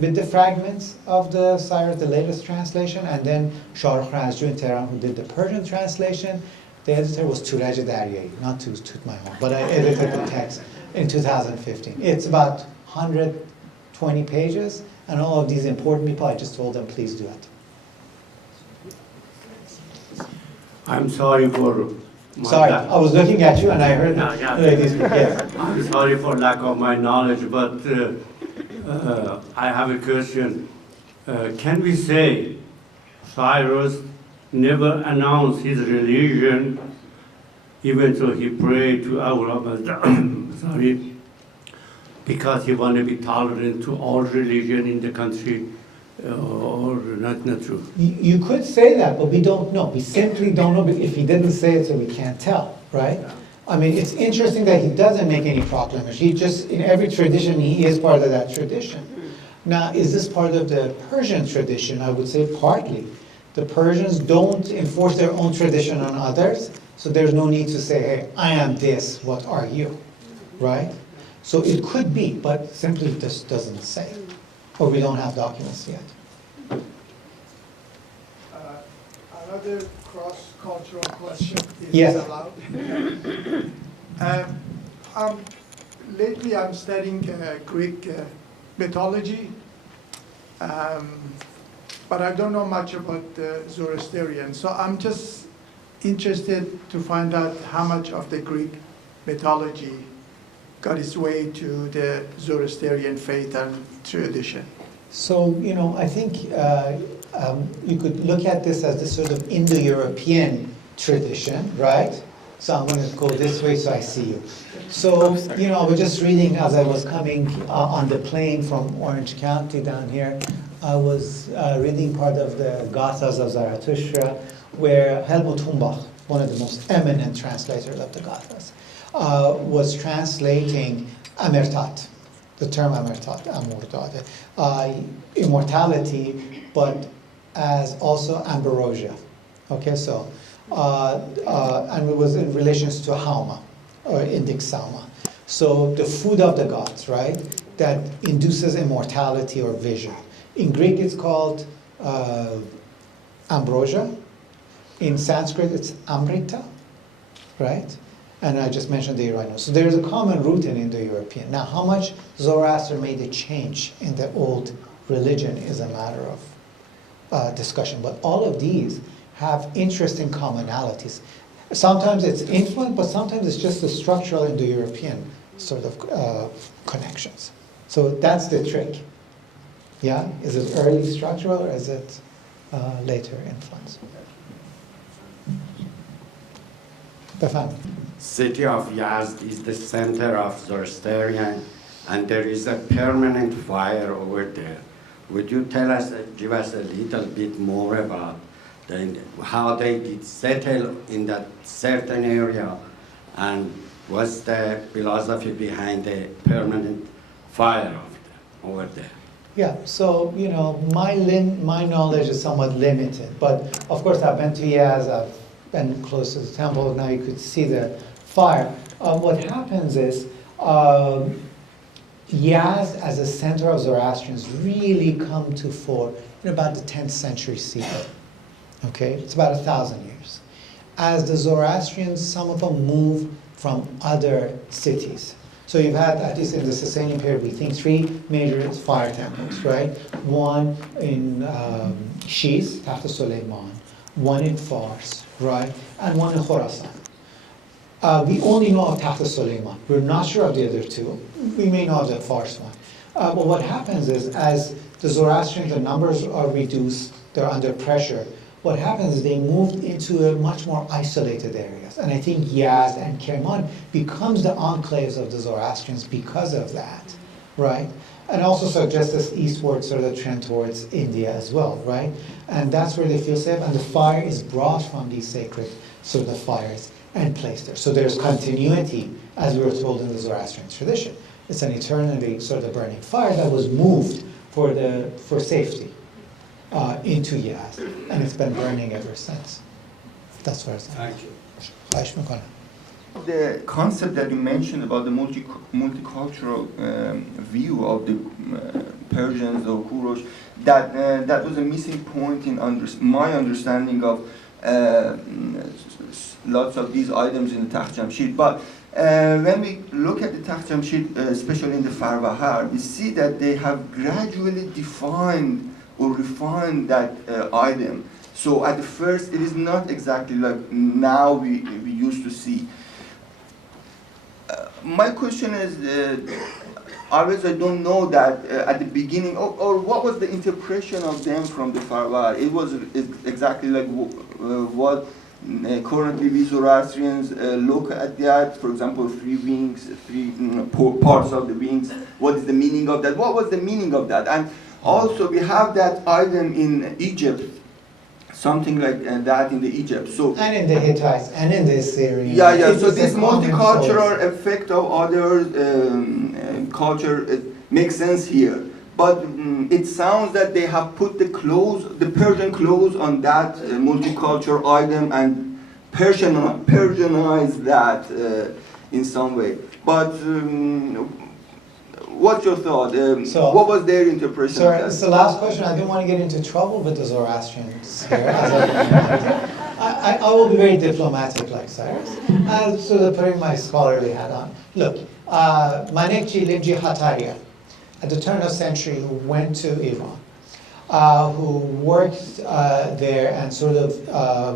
with the fragments of the Cyrus, the latest translation, and then Shahrukh Razju in Tehran, who did the Persian translation. The editor was Turaj Daryai, not to toot my horn, but I edited the text in 2015. It's about 120 pages, and all of these important people, I just told them, please do it. I'm sorry for my Sorry, I was looking at you and I heard Yeah. ladies. Yes. I'm sorry for lack of my knowledge, but I have a question. Can we say Cyrus never announced his religion, even though he prayed to Allah, sorry, because he wanted to be tolerant to all religion in the country, or not true? You could say that, but we don't know. We simply don't know if he didn't say it, so we can't tell, right? I mean, it's interesting that he doesn't make any proclamation. He just, in every tradition, he is part of that tradition. Now, is this part of the Persian tradition? I would say partly. The Persians don't enforce their own tradition on others, so there's no need to say, hey, I am this, what are you, right? So it could be, but simply just doesn't say, or we don't have documents yet. Another cross-cultural question is Yes. allowed. Lately, I'm studying Greek mythology, but I don't know much about Zoroastrian. So I'm just interested to find out how much of the Greek mythology got its way to the Zoroastrian faith and tradition. So, you know, I think you could look at this as this sort of Indo-European tradition, right? So I'm going to go this way so I see you. So, I was just reading as I was coming on the plane from Orange County down here. I was reading part of the Gathas of Zarathustra, where Helmut Humbach, one of the most eminent translators of the Gathas, was translating Amertat, the term Amertat, Amurdade, immortality, but as also ambrosia. Okay, so, and it was in relations to Hauma, or Indic Salma. So the food of the gods, right, that induces immortality or vision. In Greek it's called ambrosia. In Sanskrit it's amrita, right? And I just mentioned the Iranian. So there's a common root in Indo-European. Now, how much Zoroaster made a change in the old religion is a matter of discussion. But all of these have interesting commonalities. Sometimes it's influence, but sometimes it's just the structural Indo-European sort of connections. So that's the trick. Yeah? Is it early structural or is it later influence? Befan. City of Yazd is the center of Zoroastrian, and there is a permanent fire over there. Would you tell us, give us a little bit more about how they did settle in that certain area, and what's the philosophy behind the permanent fire over there? Yeah, so, my knowledge is somewhat limited, but of course I've been to Yazd, I've been close to the temple, now you could see the fire. What happens is, Yazd as a center of Zoroastrians really come to fore in about the 10th century CE. Okay, it's about 1,000 years. As the Zoroastrians, some of them move from other cities. So you've had, at least in the Sasanian period, we think 3 major fire temples, right? One in Shiz, Taht Suleiman, one in Fars, right? And one in Khorasan. We only know of Taht Suleiman. We're not sure of the other 2. We may know of the Fars one. But what happens is, as the Zoroastrians, the numbers are reduced, they're under pressure, what happens is they moved into a much more isolated areas. And I think Yazd and Kerman becomes the enclaves of the Zoroastrians because of that, right? And also suggests this eastward sort of trend towards India as well, right? And that's where they feel safe, and the fire is brought from these sacred sort of fires and placed there. So there's continuity, as we were told in the Zoroastrian tradition. It's an eternally sort of burning fire that was moved for safety into Yazd, and it's been burning ever since. That's what I'm saying. The concept that you mentioned about the multicultural view of the Persians or Kurosh, that was a missing point in my understanding of lots of these items in the Takht Jamshid. But when we look at the Takht Jamshid, especially in the Farvahar, we see that they have gradually defined or refined that item. So at the first, it is not exactly like now we used to see. My question is, always I don't know that at the beginning, or what was the interpretation of them from the Farvar? It was exactly like what currently we Zoroastrians look at that. For example, 3 wings, 3 parts of the wings. What is the meaning of that? What was the meaning of that? And also we have that item in Egypt, something like that in the Egypt. So and in the Hittites and in the Assyrians. Yeah. So this multicultural effect of other culture makes sense here. But it sounds that they have put the Persian clothes on that multicultural item and Persianized that in some way. But what's your thought? What was their interpretation? Sorry, it's the last question. I didn't want to get into trouble with the Zoroastrians here. I will be very diplomatic like Cyrus. Sort of putting my scholarly hat on. Look, Manekji Limji Hataria, at the turn of the century, who went to Iran, who worked there and sort of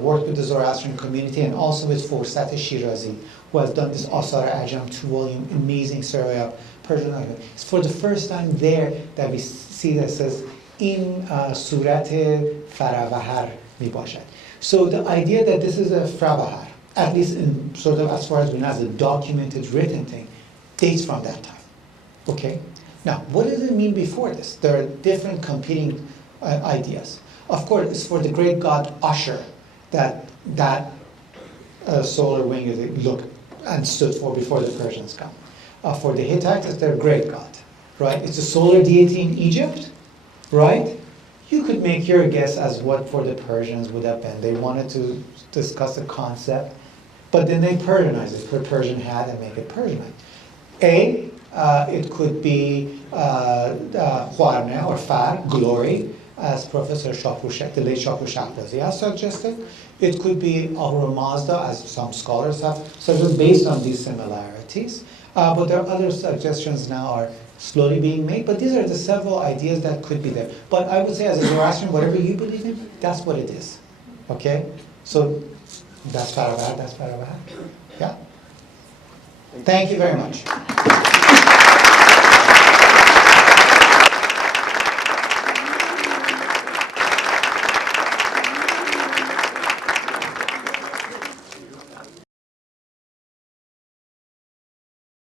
worked with the Zoroastrian community and also with Forsat Shirazi, who has done this Asar Ajam 2-volume amazing survey of Persian language. It's for the first time there that we see that says in Surat Faravahar mi bashad. So the idea that this is a Faravahar, at least in sort of as far as we know as a documented written thing, dates from that time. Okay? Now, what does it mean before this? There are different competing ideas. Of course, it's for the great god Usher that solar wing is looked and stood for before the Persians come. For the Hittites, it's their great god, right? It's a solar deity in Egypt, right? You could make your guess as what for the Persians would have been. They wanted to discuss a concept, but then they Persianize it, put Persian hat and make it Persian. It could be Huarne or Far, glory, as Professor Shapushek, the late Shapushek has suggested. It could be Ahura Mazda, as some scholars have suggested, based on these similarities. But there are other suggestions now are slowly being made, but these are the several ideas that could be there. But I would say as a Zoroastrian, whatever you believe in, that's what it is. Okay? So that's Farabad, that's Farabad. Yeah? Thank you very much.